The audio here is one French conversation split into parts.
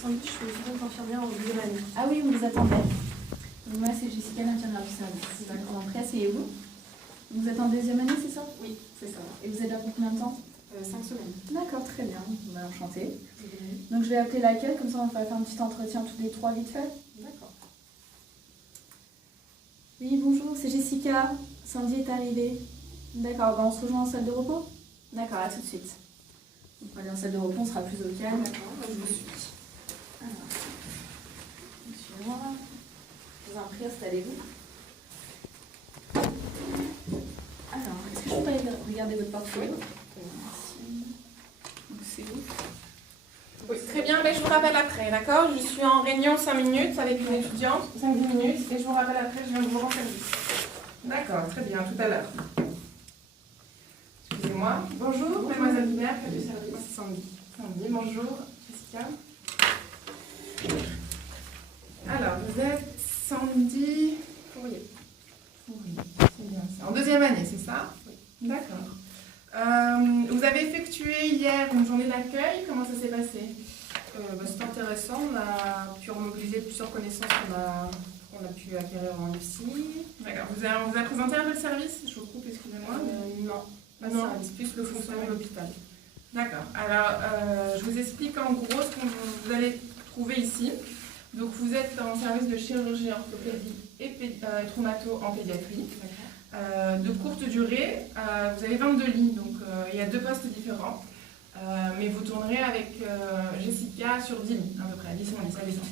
Sandy, je suis étudiante infirmière en deuxième année. Ah oui, vous attendez. Donc moi, c'est Jessica, l'infirmière du service. D'accord. Donc, asseyez-vous. Vous êtes en deuxième année, c'est ça? Oui, c'est ça. Et vous êtes là pour combien de temps? 5 semaines. D'accord, très bien. Enchantée. Donc, je vais appeler l'accueil, comme ça, on va faire un petit entretien tous les trois vite fait. D'accord. Oui, bonjour, c'est Jessica. Sandy est arrivée. D'accord, on se rejoint en salle de repos? D'accord, à tout de suite. Donc, on va aller en salle de repos, on sera plus au calme. D'accord, je vous suis. Alors, suivez-moi. Je vous en prie, installez-vous. Alors, est-ce que je peux regarder votre portefeuille? Merci. Donc, c'est où? Oui, très bien, mais je vous rappelle après, d'accord? Je suis en réunion 5 minutes avec une étudiante, 5-10 minutes, et je vous rappelle après, je viens de vous rendre service. D'accord, très bien, tout à l'heure. Excusez-moi. Bonjour, mademoiselle Hubert, chef du service. Sandy. Sandy, bonjour, Jessica. Alors, vous êtes Sandy Fourier. Fourier, c'est bien ça. En deuxième année, c'est ça? Oui. D'accord. Vous avez effectué hier une journée d'accueil, comment ça s'est passé? C'était intéressant, on a pu remobiliser plusieurs connaissances qu'on a pu acquérir en IFSI. D'accord. On vous a présenté un peu le service? Je vous coupe, excusez-moi. Non, pas de service, plus le fonctionnement de l'hôpital. D'accord. Alors, je vous explique en gros ce que vous allez trouver ici. Donc, vous êtes en service de chirurgie orthopédie et traumato en pédiatrie. De courte durée, vous avez 22 lits, donc il y a 2 postes différents. Mais vous tournerez avec Jessica sur 10 lits, à peu près, 10 sur 10, à descend.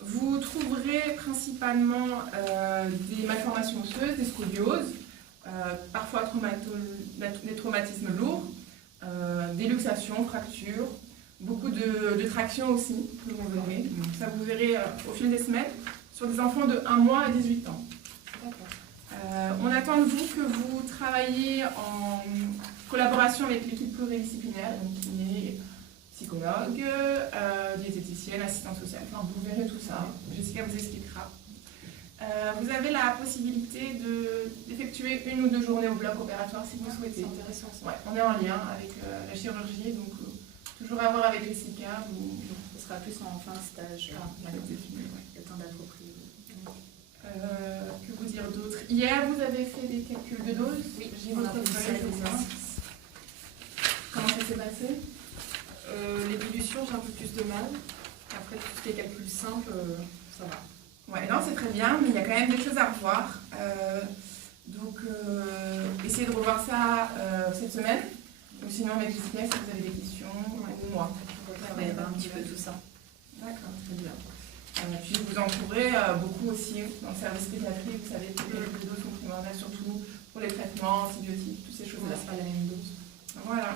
Vous trouverez principalement des malformations osseuses, des scolioses, parfois des traumatismes lourds, des luxations, fractures, beaucoup de traction aussi, que vous verrez. Donc, ça vous verrez au fil des semaines, sur des enfants de 1 mois à 18 ans. On attend de vous que vous travailliez en collaboration avec l'équipe pluridisciplinaire, donc kiné, psychologue, diététicienne, assistante sociale. Enfin, vous verrez tout ça. Jessica vous expliquera. Vous avez la possibilité d'effectuer 1 ou 2 journées au bloc opératoire si vous souhaitez. C'est intéressant ça. Ouais, on est en lien avec la chirurgie, donc toujours à voir avec Jessica. Ce sera plus en fin de stage. Le temps d'approprier. Que vous dire d'autre? Hier, vous avez fait des calculs de doses? Oui, j'ai votre feuille, je vois. Comment ça s'est passé? Les dilutions, j'ai un peu plus de mal. Après, tout ce qui est calcul simple, ça va. Ouais, non, c'est très bien, mais il y a quand même des choses à revoir. Donc, essayez de revoir ça cette semaine. Ou sinon, avec Jessica, si vous avez des questions, ou moi. On va faire un petit peu tout ça. D'accord, très bien. Puis vous en trouverez beaucoup aussi dans le service pédiatrie. Vous savez que les doses sont primordiales, surtout pour les traitements, antibiotiques, toutes ces choses-là. C'est pas la même dose. Voilà.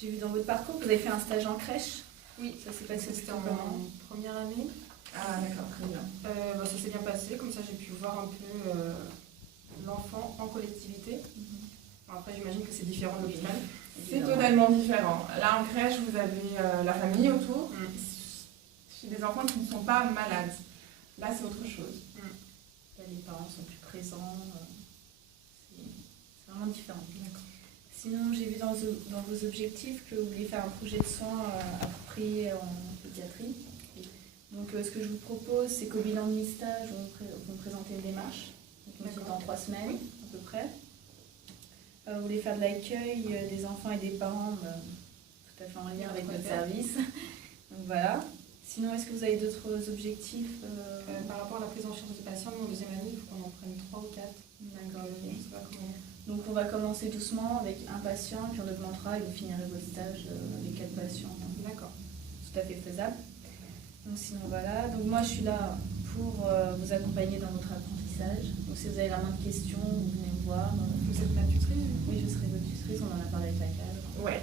J'ai vu dans votre parcours que vous avez fait un stage en crèche. Oui, Ça s'est passé c'était comment? en première année. Ah, d'accord, très bien. Ça s'est bien passé, comme ça j'ai pu voir un peu l'enfant en collectivité. Après, j'imagine que c'est différent de l'hôpital. C'est totalement différent. Là, en crèche, vous avez la famille autour. Chez des enfants qui ne sont pas malades. Là, c'est autre chose. Là, les parents sont plus présents. C'est vraiment différent. Sinon, j'ai vu dans vos objectifs que vous voulez faire un projet de soins approprié en pédiatrie. Donc, ce que je vous propose, c'est qu'au bilan de mi-stage, vous me présentez une démarche. Donc, dans 3 semaines, à peu près. Vous voulez faire de l'accueil des enfants et des parents, tout à fait en lien avec notre service. Donc, voilà. Sinon, est-ce que vous avez d'autres objectifs Par rapport à la prise en charge des patients, nous, en deuxième année, il faut qu'on en prenne 3 ou 4. D'accord. Je sais pas comment. Donc, on va commencer doucement avec un patient, puis on augmentera et vous finirez votre stage avec 4 patients. D'accord. Tout à fait faisable. Donc, sinon, voilà. Donc, moi, je suis là pour vous accompagner dans votre apprentissage. Donc, si vous avez la moindre question, vous venez me voir. Vous êtes ma tutrice? Oui, je serai votre tutrice, on en a parlé avec la cadre. Ouais,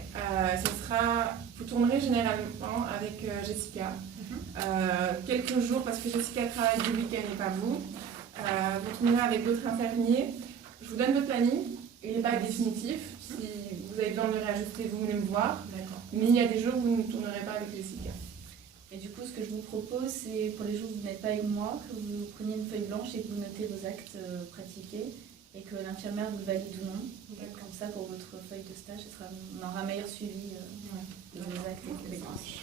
vous tournerez généralement avec Jessica. Quelques jours, parce que Jessica travaille du week-end et pas vous. Vous tournerez avec d'autres infirmiers. Je vous donne votre planning. Il n'est pas définitif. Si vous avez besoin de le réajuster, vous venez me voir. Mais il y a des jours où vous ne tournerez pas avec Jessica. Et du coup, ce que je vous propose, c'est pour les jours où vous n'êtes pas avec moi, que vous preniez une feuille blanche et que vous notez vos actes pratiqués et que l'infirmière vous valide ou non. Comme ça, pour votre feuille de stage, on aura un meilleur suivi de vos actes et compétences.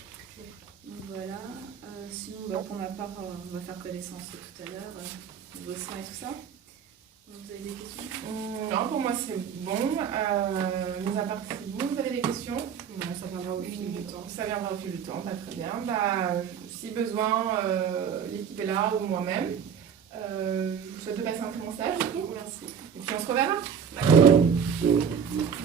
Voilà. Sinon, pour ma part, on va faire connaissance tout à l'heure, vos soins et tout ça. Vous avez des questions? Non, pour moi c'est bon. Mis à part si vous avez des questions. Non, ça viendra au fil du temps. Ça viendra au fil du temps, très bien. Si besoin, l'équipe est là ou moi-même. Je vous souhaite de passer un très bon stage. Merci. Et puis on se reverra.